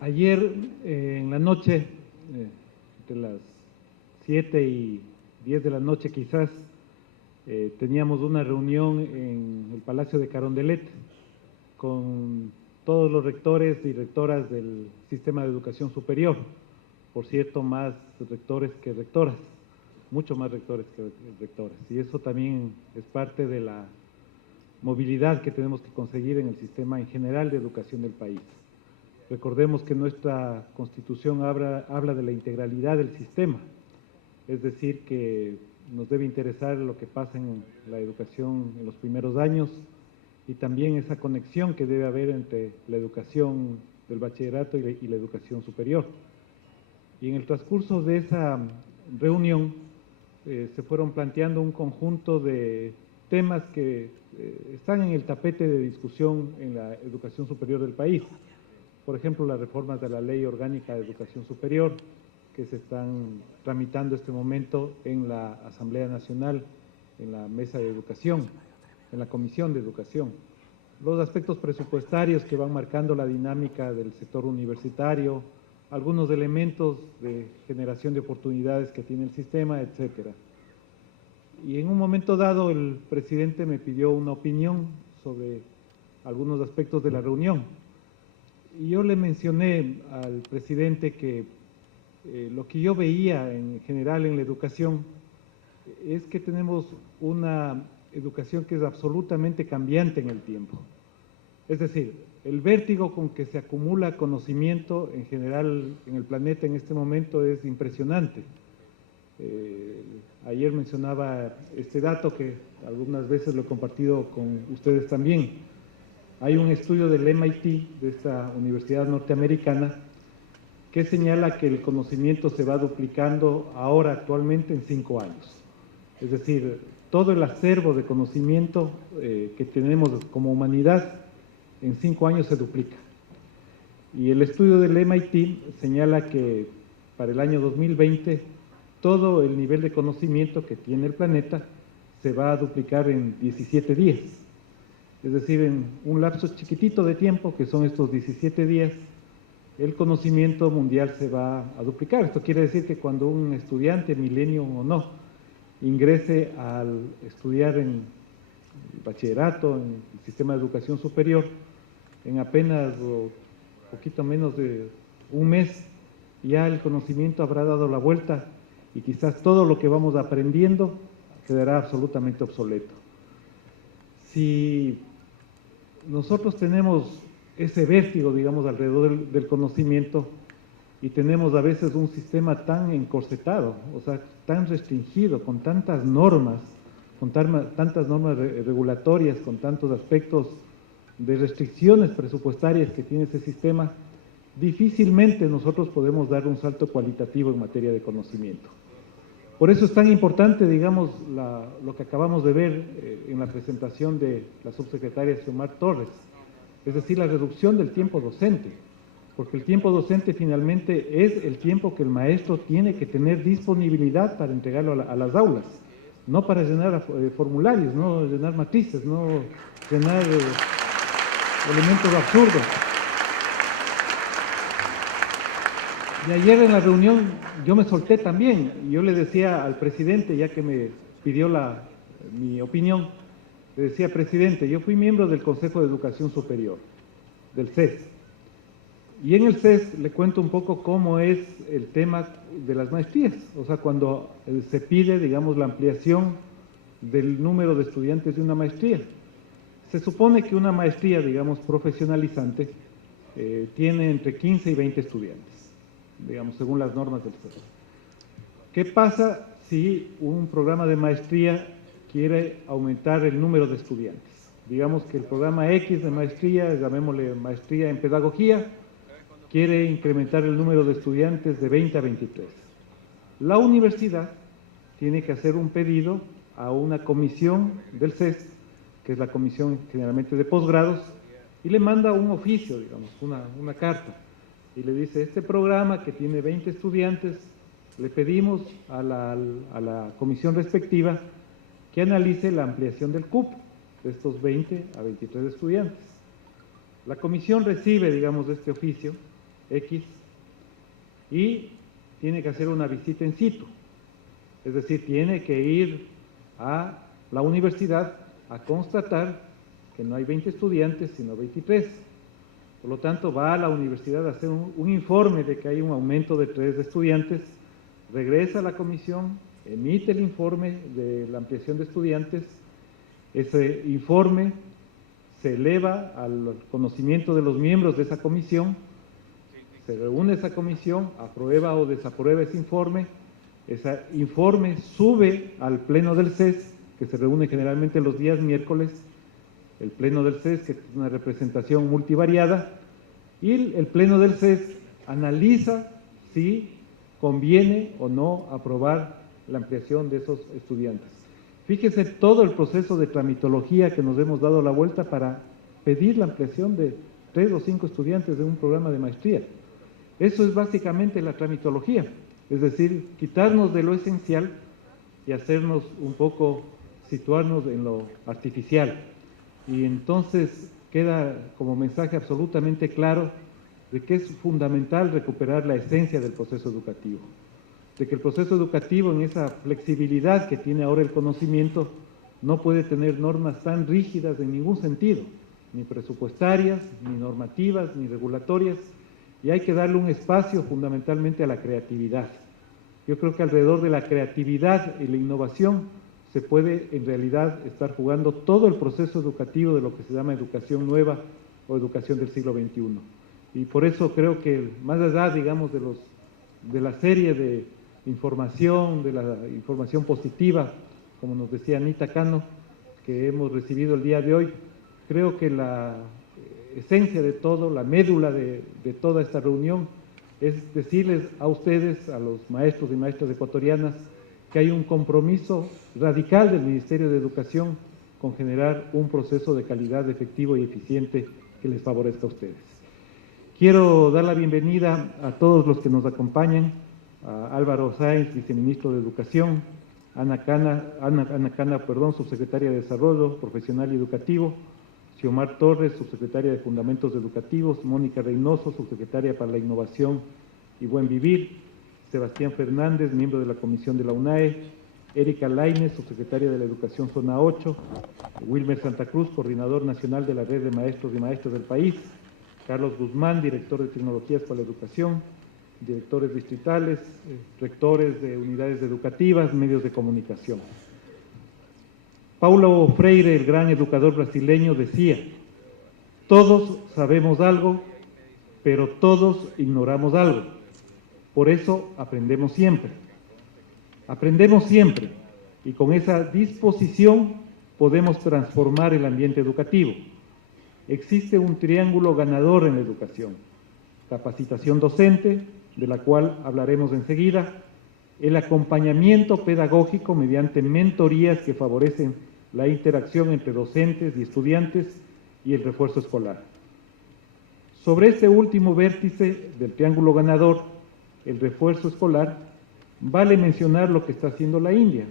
Ayer en la noche, entre las 7 y 10 de la noche quizás, teníamos una reunión en el Palacio de Carondelet con todos los rectores y rectoras del sistema de educación superior. Por cierto, más rectores que rectoras, mucho más rectores que rectoras. Y eso también es parte de la movilidad que tenemos que conseguir en el sistema en general de educación del país. Recordemos que nuestra Constitución habla de la integralidad del sistema, es decir, que nos debe interesar lo que pasa en la educación en los primeros años y también esa conexión que debe haber entre la educación del bachillerato y la educación superior. Y en el transcurso de esa reunión se fueron planteando un conjunto de temas que están en el tapete de discusión en la educación superior del país. Por ejemplo, las reformas de la Ley Orgánica de Educación Superior, que se están tramitando en este momento en la Asamblea Nacional, en la Mesa de Educación, en la Comisión de Educación. Los aspectos presupuestarios que van marcando la dinámica del sector universitario, algunos elementos de generación de oportunidades que tiene el sistema, etcétera. Y en un momento dado el presidente me pidió una opinión sobre algunos aspectos de la reunión. Y yo le mencioné al presidente que lo que yo veía en general en la educación es que tenemos una educación que es absolutamente cambiante en el tiempo. Es decir, el vértigo con que se acumula conocimiento en general en el planeta en este momento es impresionante. Ayer mencionaba este dato que algunas veces lo he compartido con ustedes también. Hay un estudio del MIT, de esta universidad norteamericana, que señala que el conocimiento se va duplicando ahora actualmente en 5 años. Es decir, todo el acervo de conocimiento que tenemos como humanidad en 5 años se duplica. Y el estudio del MIT señala que para el año 2020 todo el nivel de conocimiento que tiene el planeta se va a duplicar en 17 días. Es decir, en un lapso chiquitito de tiempo, que son estos 17 días, el conocimiento mundial se va a duplicar. Esto quiere decir que cuando un estudiante, millennium o no, ingrese al estudiar en el bachillerato, en el sistema de educación superior, en apenas o poquito menos de un mes, ya el conocimiento habrá dado la vuelta y quizás todo lo que vamos aprendiendo quedará absolutamente obsoleto. Si nosotros tenemos ese vértigo, digamos, alrededor del conocimiento y tenemos a veces un sistema tan encorsetado, o sea, tan restringido, con tantas normas regulatorias, con tantos aspectos de restricciones presupuestarias que tiene ese sistema, difícilmente nosotros podemos dar un salto cualitativo en materia de conocimiento. Por eso es tan importante, digamos, lo que acabamos de ver en la presentación de la subsecretaria Xiomar Torres, es decir, la reducción del tiempo docente, porque el tiempo docente finalmente es el tiempo que el maestro tiene que tener disponibilidad para entregarlo a las aulas, no para llenar formularios, no llenar matrices, no llenar elementos absurdos. Y ayer en la reunión yo me solté también, y yo le decía al presidente, ya que me pidió mi opinión, le decía, presidente, yo fui miembro del Consejo de Educación Superior, del CES, y en el CES le cuento un poco cómo es el tema de las maestrías, o sea, cuando se pide, digamos, la ampliación del número de estudiantes de una maestría. Se supone que una maestría, digamos, profesionalizante, tiene entre 15 y 20 estudiantes, digamos, según las normas del CES. ¿Qué pasa si un programa de maestría quiere aumentar el número de estudiantes? Digamos que el programa X de maestría, llamémosle maestría en pedagogía, quiere incrementar el número de estudiantes de 20 a 23. La universidad tiene que hacer un pedido a una comisión del CES, que es la comisión generalmente de posgrados, y le manda un oficio, digamos, una carta, y le dice, este programa que tiene 20 estudiantes, le pedimos a la comisión respectiva que analice la ampliación del cupo de estos 20 a 23 estudiantes. La comisión recibe, digamos, este oficio X, y tiene que hacer una visita in situ, es decir, tiene que ir a la universidad a constatar que no hay 20 estudiantes, sino 23. Por lo tanto, va a la universidad a hacer un informe de que hay un aumento de 3 estudiantes, regresa a la comisión, emite el informe de la ampliación de estudiantes, ese informe se eleva al conocimiento de los miembros de esa comisión, se reúne esa comisión, aprueba o desaprueba ese informe sube al pleno del CES, que se reúne generalmente los días miércoles, el pleno del CES, que es una representación multivariada, y el pleno del CES analiza si conviene o no aprobar la ampliación de esos estudiantes. Fíjese todo el proceso de tramitología que nos hemos dado la vuelta para pedir la ampliación de 3 o 5 estudiantes de un programa de maestría. Eso es básicamente la tramitología, es decir, quitarnos de lo esencial y hacernos un poco, situarnos en lo artificial. Y entonces queda como mensaje absolutamente claro de que es fundamental recuperar la esencia del proceso educativo, de que el proceso educativo, en esa flexibilidad que tiene ahora el conocimiento, no puede tener normas tan rígidas en ningún sentido, ni presupuestarias, ni normativas, ni regulatorias, y hay que darle un espacio fundamentalmente a la creatividad. Yo creo que alrededor de la creatividad y la innovación se puede en realidad estar jugando todo el proceso educativo de lo que se llama educación nueva o educación del siglo XXI. Y por eso creo que más allá, digamos, de la serie de información, de la información positiva, como nos decía Anita Cano, que hemos recibido el día de hoy, creo que la esencia de todo, la médula de toda esta reunión, es decirles a ustedes, a los maestros y maestras ecuatorianas, que hay un compromiso radical del Ministerio de Educación con generar un proceso de calidad efectivo y eficiente que les favorezca a ustedes. Quiero dar la bienvenida a todos los que nos acompañan, a Álvaro Sáenz, viceministro de Educación, Ana Cana, subsecretaria de Desarrollo Profesional y Educativo, Xiomar Torres, subsecretaria de Fundamentos Educativos, Mónica Reynoso, subsecretaria para la Innovación y Buen Vivir, Sebastián Fernández, miembro de la Comisión de la UNAE, Erika Lainez, subsecretaria de la Educación Zona 8, Wilmer Santa Cruz, coordinador nacional de la Red de Maestros y Maestras del país, Carlos Guzmán, director de Tecnologías para la Educación, directores distritales, rectores de unidades educativas, medios de comunicación. Paulo Freire, el gran educador brasileño, decía: todos sabemos algo, pero todos ignoramos algo. Por eso aprendemos siempre. Aprendemos siempre, y con esa disposición podemos transformar el ambiente educativo. Existe un triángulo ganador en la educación: capacitación docente, de la cual hablaremos enseguida, el acompañamiento pedagógico mediante mentorías que favorecen la interacción entre docentes y estudiantes, y el refuerzo escolar. Sobre este último vértice del triángulo ganador, el refuerzo escolar, vale mencionar lo que está haciendo la India,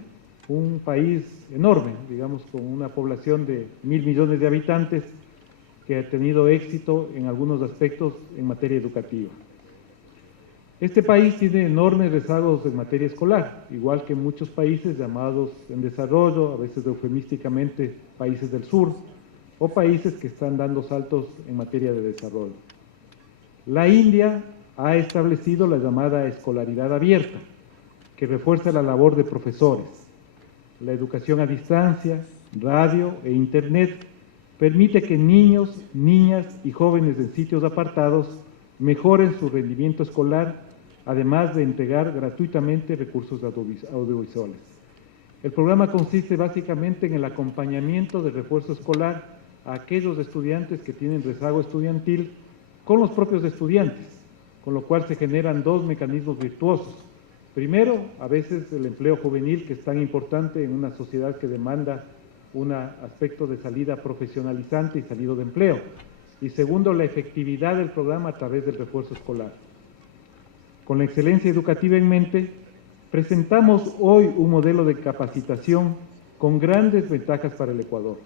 un país enorme, digamos, con una población de 1.000 millones de habitantes, que ha tenido éxito en algunos aspectos en materia educativa. Este país tiene enormes rezagos en materia escolar, igual que muchos países llamados en desarrollo, a veces eufemísticamente países del sur, o países que están dando saltos en materia de desarrollo. La India ha establecido la llamada escolaridad abierta, que refuerza la labor de profesores. La educación a distancia, radio e internet permite que niños, niñas y jóvenes en sitios apartados mejoren su rendimiento escolar, además de entregar gratuitamente recursos audiovisuales. El programa consiste básicamente en el acompañamiento de refuerzo escolar a aquellos estudiantes que tienen rezago estudiantil con los propios estudiantes, con lo cual se generan dos mecanismos virtuosos. Primero, a veces el empleo juvenil, que es tan importante en una sociedad que demanda un aspecto de salida profesionalizante y salido de empleo. Y segundo, la efectividad del programa a través del refuerzo escolar. Con la excelencia educativa en mente, presentamos hoy un modelo de capacitación con grandes ventajas para el Ecuador.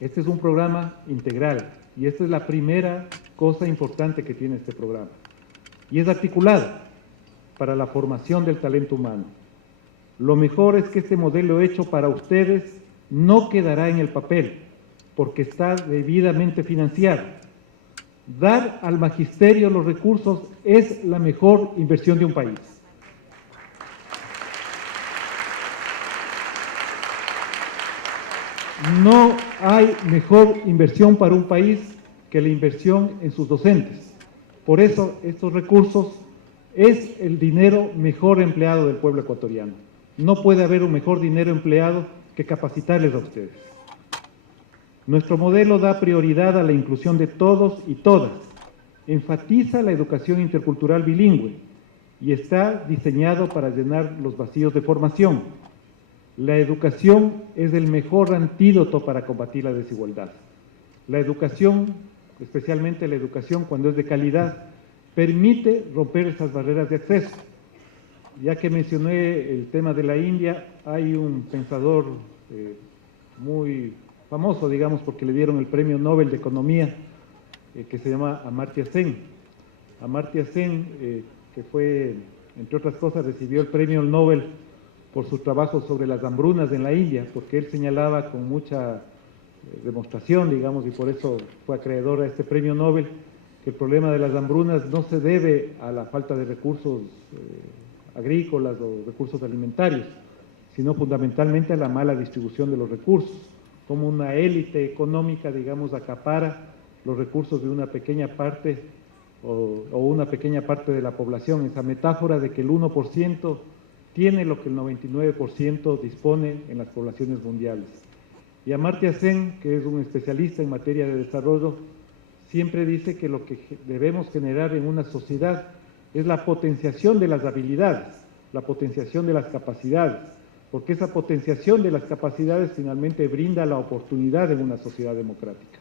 Este es un programa integral y esta es la primera cosa importante que tiene este programa, y es articulada para la formación del talento humano. Lo mejor es que este modelo hecho para ustedes no quedará en el papel, porque está debidamente financiado. Dar al magisterio los recursos es la mejor inversión de un país. No hay mejor inversión para un país que la inversión en sus docentes. Por eso, estos recursos es el dinero mejor empleado del pueblo ecuatoriano. No puede haber un mejor dinero empleado que capacitarles a ustedes. Nuestro modelo da prioridad a la inclusión de todos y todas, enfatiza la educación intercultural bilingüe y está diseñado para llenar los vacíos de formación. La educación es el mejor antídoto para combatir la desigualdad. La educación, especialmente la educación cuando es de calidad, permite romper esas barreras de acceso. Ya que mencioné el tema de la India, hay un pensador muy famoso, digamos, porque le dieron el Premio Nobel de Economía, que se llama Amartya Sen. Amartya Sen, que fue, entre otras cosas, recibió el Premio Nobel por su trabajo sobre las hambrunas en la India, porque él señalaba con mucha demostración, digamos, y por eso fue acreedor a este Premio Nobel, que el problema de las hambrunas no se debe a la falta de recursos agrícolas o recursos alimentarios, sino fundamentalmente a la mala distribución de los recursos, como una élite económica, digamos, acapara los recursos de una pequeña parte o una pequeña parte de la población, esa metáfora de que el 1% tiene lo que el 99% dispone en las poblaciones mundiales. Y Amartya Sen, que es un especialista en materia de desarrollo, siempre dice que lo que debemos generar en una sociedad es la potenciación de las habilidades, la potenciación de las capacidades, porque esa potenciación de las capacidades finalmente brinda la oportunidad en una sociedad democrática.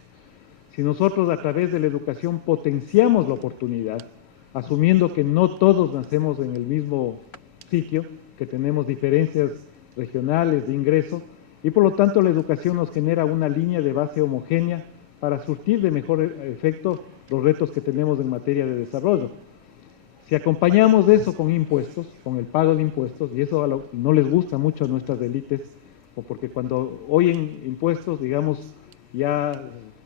Si nosotros a través de la educación potenciamos la oportunidad, asumiendo que no todos nacemos en el mismo sitio, que tenemos diferencias regionales de ingreso, y por lo tanto la educación nos genera una línea de base homogénea para surtir de mejor efecto los retos que tenemos en materia de desarrollo. Si acompañamos eso con impuestos, con el pago de impuestos, y eso no les gusta mucho a nuestras élites, o porque cuando oyen impuestos, digamos, ya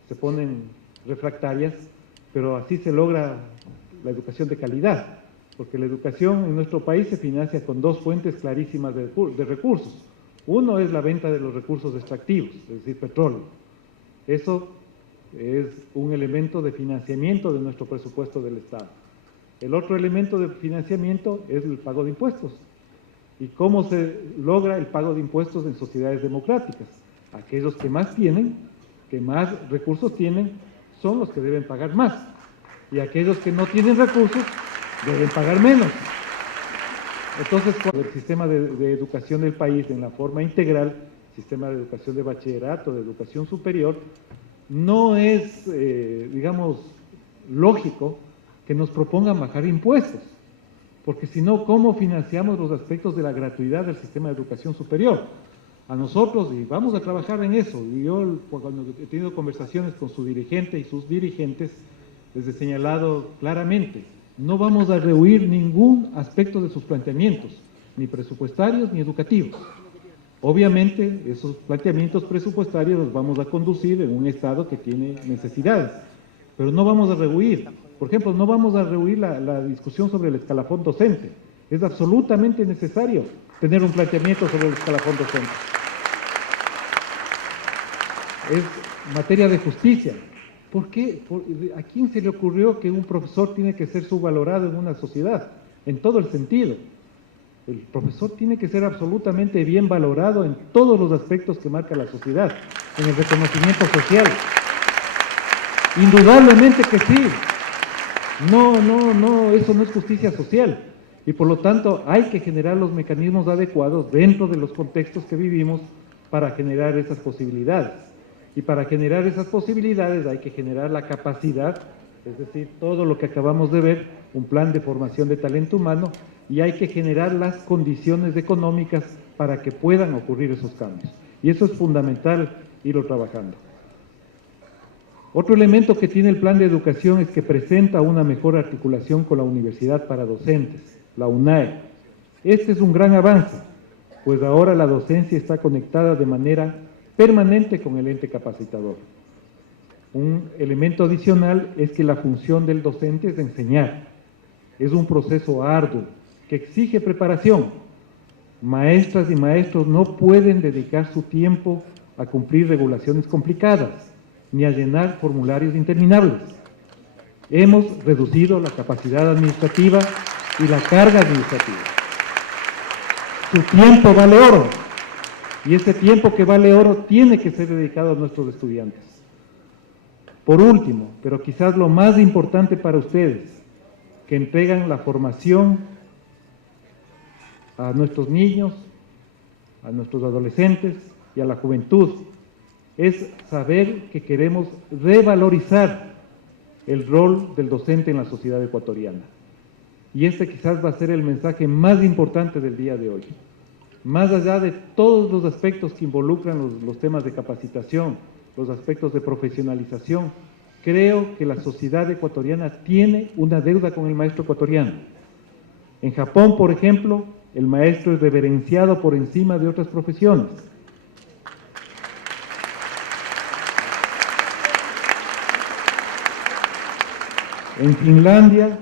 se ponen refractarias, pero así se logra la educación de calidad, porque la educación en nuestro país se financia con dos fuentes clarísimas de recursos. Uno es la venta de los recursos extractivos, es decir, petróleo. Eso es un elemento de financiamiento de nuestro presupuesto del Estado. El otro elemento de financiamiento es el pago de impuestos. ¿Y cómo se logra el pago de impuestos en sociedades democráticas? Aquellos que más tienen, que más recursos tienen, son los que deben pagar más. Y aquellos que no tienen recursos, deben pagar menos. Entonces, cuando el sistema de educación del país, en la forma integral, sistema de educación de bachillerato, de educación superior, no es, digamos, lógico que nos propongan bajar impuestos, porque si no, ¿cómo financiamos los aspectos de la gratuidad del sistema de educación superior? A nosotros, y vamos a trabajar en eso, y yo cuando he tenido conversaciones con su dirigente y sus dirigentes, les he señalado claramente, no vamos a rehuir ningún aspecto de sus planteamientos, ni presupuestarios ni educativos. Obviamente, esos planteamientos presupuestarios los vamos a conducir en un Estado que tiene necesidades, pero no vamos a rehuir. Por ejemplo, no vamos a rehuir la discusión sobre el escalafón docente. Es absolutamente necesario tener un planteamiento sobre el escalafón docente. Es materia de justicia. ¿Por qué? ¿A quién se le ocurrió que un profesor tiene que ser subvalorado en una sociedad? En todo el sentido. El profesor tiene que ser absolutamente bien valorado en todos los aspectos que marca la sociedad, en el reconocimiento social. Indudablemente que sí. No, eso no es justicia social. Y por lo tanto hay que generar los mecanismos adecuados dentro de los contextos que vivimos para generar esas posibilidades. Y para generar esas posibilidades hay que generar la capacidad, es decir, todo lo que acabamos de ver, un plan de formación de talento humano, y hay que generar las condiciones económicas para que puedan ocurrir esos cambios. Y eso es fundamental irlo trabajando. Otro elemento que tiene el plan de educación es que presenta una mejor articulación con la Universidad para Docentes, la UNAE. Este es un gran avance, pues ahora la docencia está conectada de manera permanente con el ente capacitador. Un elemento adicional es que la función del docente es enseñar. Es un proceso arduo que exige preparación. Maestras y maestros no pueden dedicar su tiempo a cumplir regulaciones complicadas, ni a llenar formularios interminables. Hemos reducido la capacidad administrativa y la carga administrativa. Su tiempo vale oro, y ese tiempo que vale oro tiene que ser dedicado a nuestros estudiantes. Por último, pero quizás lo más importante para ustedes, que entregan la formación a nuestros niños, a nuestros adolescentes y a la juventud, es saber que queremos revalorizar el rol del docente en la sociedad ecuatoriana. Y este quizás va a ser el mensaje más importante del día de hoy. Más allá de todos los aspectos que involucran los temas de capacitación, los aspectos de profesionalización, creo que la sociedad ecuatoriana tiene una deuda con el maestro ecuatoriano. En Japón, por ejemplo, el maestro es reverenciado por encima de otras profesiones. En Finlandia,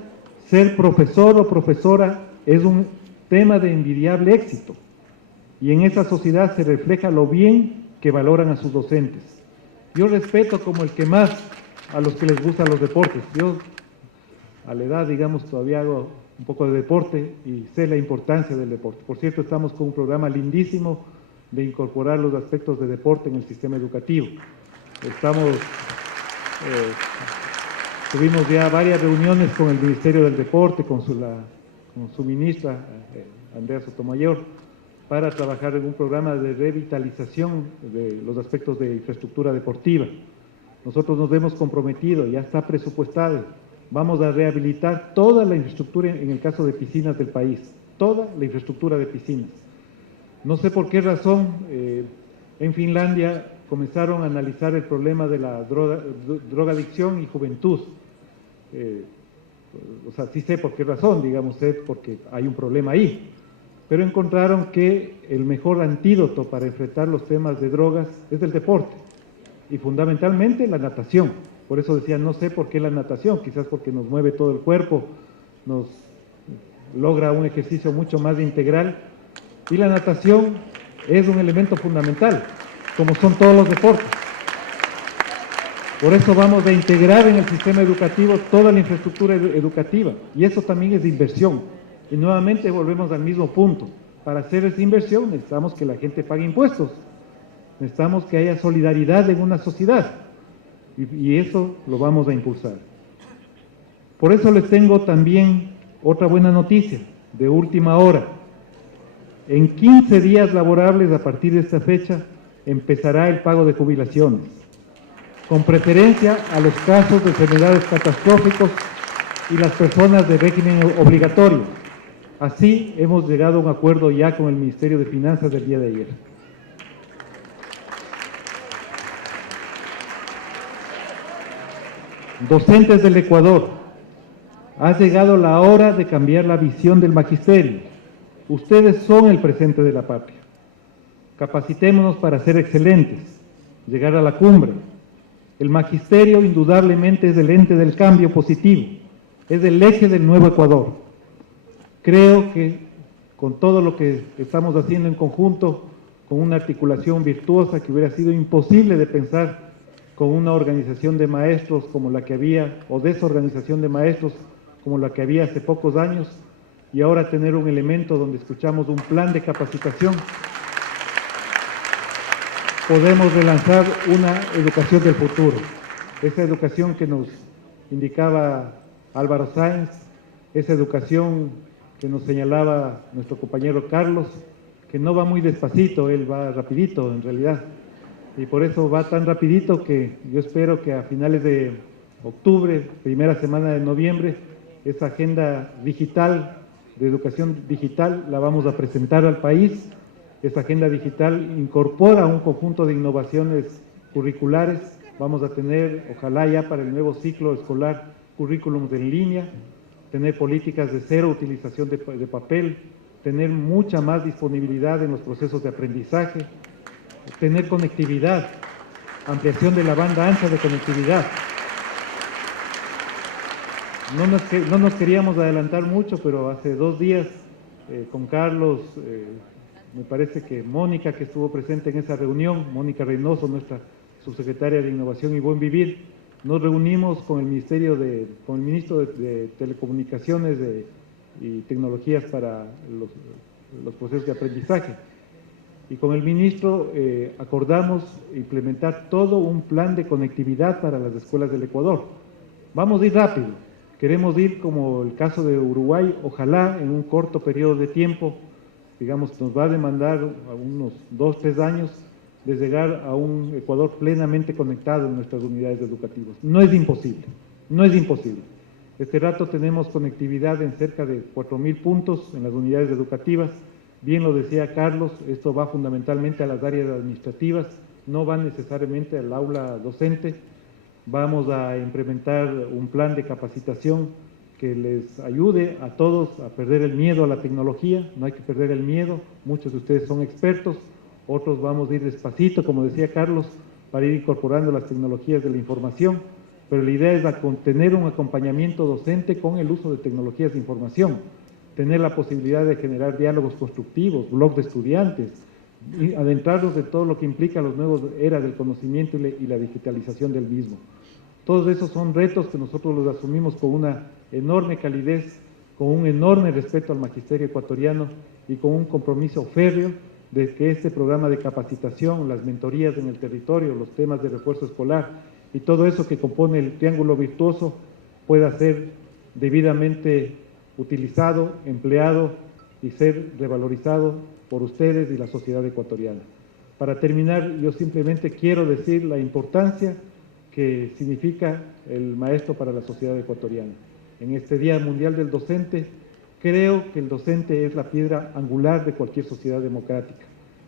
ser profesor o profesora es un tema de envidiable éxito, y en esa sociedad se refleja lo bien que valoran a sus docentes. Yo respeto como el que más a los que les gustan los deportes. Yo, a la edad, digamos, todavía hago un poco de deporte y sé la importancia del deporte. Por cierto, estamos con un programa lindísimo de incorporar los aspectos de deporte en el sistema educativo. Tuvimos ya varias reuniones con el Ministerio del Deporte, con su ministra, Andrea Sotomayor, para trabajar en un programa de revitalización de los aspectos de infraestructura deportiva. Nosotros nos hemos comprometido, ya está presupuestado, vamos a rehabilitar toda la infraestructura en el caso de piscinas del país, toda la infraestructura de piscinas. No sé por qué razón en Finlandia comenzaron a analizar el problema de la drogadicción y juventud. O sea, sí sé por qué razón, digamos, sé porque hay un problema ahí, pero encontraron que el mejor antídoto para enfrentar los temas de drogas es el deporte, y fundamentalmente la natación. Por eso decía, no sé por qué la natación, quizás porque nos mueve todo el cuerpo, nos logra un ejercicio mucho más integral, y la natación es un elemento fundamental, como son todos los deportes. Por eso vamos a integrar en el sistema educativo toda la infraestructura educativa, y eso también es inversión. Y nuevamente volvemos al mismo punto. Para hacer esa inversión necesitamos que la gente pague impuestos, necesitamos que haya solidaridad en una sociedad, y eso lo vamos a impulsar. Por eso les tengo también otra buena noticia, de última hora. En 15 días laborables a partir de esta fecha empezará el pago de jubilaciones, con preferencia a los casos de enfermedades catastróficos y las personas de régimen obligatorio. Así hemos llegado a un acuerdo ya con el Ministerio de Finanzas del día de ayer. Docentes del Ecuador, ha llegado la hora de cambiar la visión del magisterio. Ustedes son el presente de la patria. Capacitémonos para ser excelentes, llegar a la cumbre. El magisterio indudablemente es el ente del cambio positivo, es el eje del nuevo Ecuador. Creo que con todo lo que estamos haciendo en conjunto, con una articulación virtuosa que hubiera sido imposible de pensar con una organización de maestros como la que había, o desorganización de maestros como la que había hace pocos años, y ahora tener un elemento donde escuchamos un plan de capacitación, podemos relanzar una educación del futuro. Esa educación que nos indicaba Álvaro Sáenz, esa educación que nos señalaba nuestro compañero Carlos, que no va muy despacito, él va rapidito en realidad, y por eso va tan rapidito que yo espero que a finales de octubre, primera semana de noviembre, esa agenda digital, de educación digital, la vamos a presentar al país. Esta agenda digital incorpora un conjunto de innovaciones curriculares Vamos a tener, ojalá ya para el nuevo ciclo escolar, currículums en línea, tener políticas de cero utilización de papel, tener mucha más disponibilidad en los procesos de aprendizaje, tener conectividad, ampliación de la banda ancha de conectividad. No nos queríamos adelantar mucho, pero hace 2 días con Carlos, me parece que Mónica, que estuvo presente en esa reunión, Mónica Reynoso, nuestra subsecretaria de Innovación y Buen Vivir, nos reunimos con el ministro de Telecomunicaciones y Tecnologías para los procesos de aprendizaje. Y con el ministro acordamos implementar todo un plan de conectividad para las escuelas del Ecuador. Vamos a ir rápido, queremos ir como el caso de Uruguay, ojalá en un corto periodo de tiempo, digamos, nos va a demandar unos 2 o 3 años de llegar a un Ecuador plenamente conectado en nuestras unidades educativas. No es imposible, no es imposible. Este rato tenemos conectividad en cerca de 4.000 puntos en las unidades educativas. Bien lo decía Carlos, esto va fundamentalmente a las áreas administrativas, no va necesariamente al aula docente. Vamos a implementar un plan de capacitación que les ayude a todos a perder el miedo a la tecnología. No hay que perder el miedo, muchos de ustedes son expertos, otros vamos a ir despacito, como decía Carlos, para ir incorporando las tecnologías de la información, pero la idea es tener un acompañamiento docente con el uso de tecnologías de información, tener la posibilidad de generar diálogos constructivos, blogs de estudiantes, y adentrarnos en todo lo que implica los nuevos eras del conocimiento y la digitalización del mismo. Todos esos son retos que nosotros los asumimos con una enorme calidez, con un enorme respeto al magisterio ecuatoriano y con un compromiso férreo de que este programa de capacitación, las mentorías en el territorio, los temas de refuerzo escolar y todo eso que compone el triángulo virtuoso pueda ser debidamente utilizado, empleado y ser revalorizado por ustedes y la sociedad ecuatoriana. Para terminar, yo simplemente quiero decir la importancia que significa el maestro para la sociedad ecuatoriana. En este Día Mundial del Docente, creo que el docente es la piedra angular de cualquier sociedad democrática.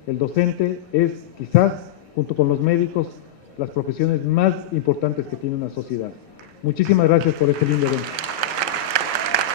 El docente es, quizás, junto con los médicos, las profesiones más importantes que tiene una sociedad. Muchísimas gracias por este lindo evento.